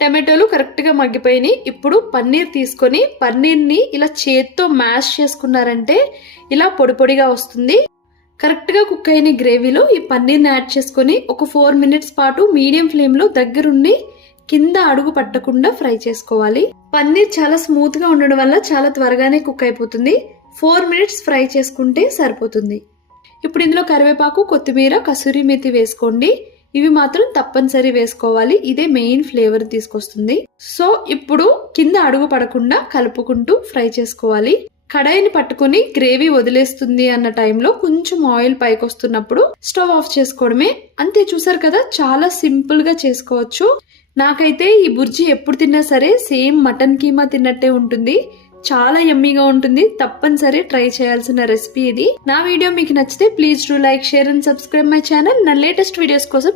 టమాటోలు కరెక్ట్గా మగ్గిపోయినాయి. ఇప్పుడు పన్నీర్ తీసుకొని పన్నీర్ని ఇలా చేత్తో మ్యాష్ చేసుకున్నారంటే ఇలా పొడి పొడిగా వస్తుంది. కరెక్ట్గా కుక్ అయిన గ్రేవీలో ఈ పన్నీర్ని యాడ్ చేసుకొని ఒక 4 మినిట్స్ పాటు మీడియం ఫ్లేమ్లో దగ్గరుండి కింద అడుగు పట్టకుండా ఫ్రై చేసుకోవాలి. పన్నీర్ చాలా స్మూత్గా ఉండడం వల్ల చాలా త్వరగానే కుక్ అయిపోతుంది. 4 మినిట్స్ ఫ్రై చేసుకుంటే సరిపోతుంది. ఇప్పుడు ఇందులో కరివేపాకు, కొత్తిమీర, కసూరి మేతి వేసుకోండి. ఇవి మాత్రం తప్పనిసరి వేసుకోవాలి. ఇదే మెయిన్ ఫ్లేవర్ తీసుకొస్తుంది. సో ఇప్పుడు కింద అడుగు పడకుండా కలుపుకుంటూ ఫ్రై చేసుకోవాలి. కడాయిని పట్టుకుని గ్రేవీ వదిలేస్తుంది అన్న టైంలో కొంచెం ఆయిల్ పైకి వస్తున్నప్పుడు స్టవ్ ఆఫ్ చేసుకోవడమే. అంతే, చూసారు కదా, చాలా సింపుల్ గా చేసుకోవచ్చు. నాకైతే ఈ బుర్జీ ఎప్పుడు తిన్నా సరే సేమ్ మటన్ కీమా తిన్నట్టే ఉంటుంది. చాలా యమ్మీగా ఉంటుంది. తప్పనిసరి ట్రై చేయాల్సిన రెసిపీ ఇది. నా వీడియో మీకు నచ్చితే please do like, share and subscribe my channel. నా లేటెస్ట్ వీడియోస్ కోసం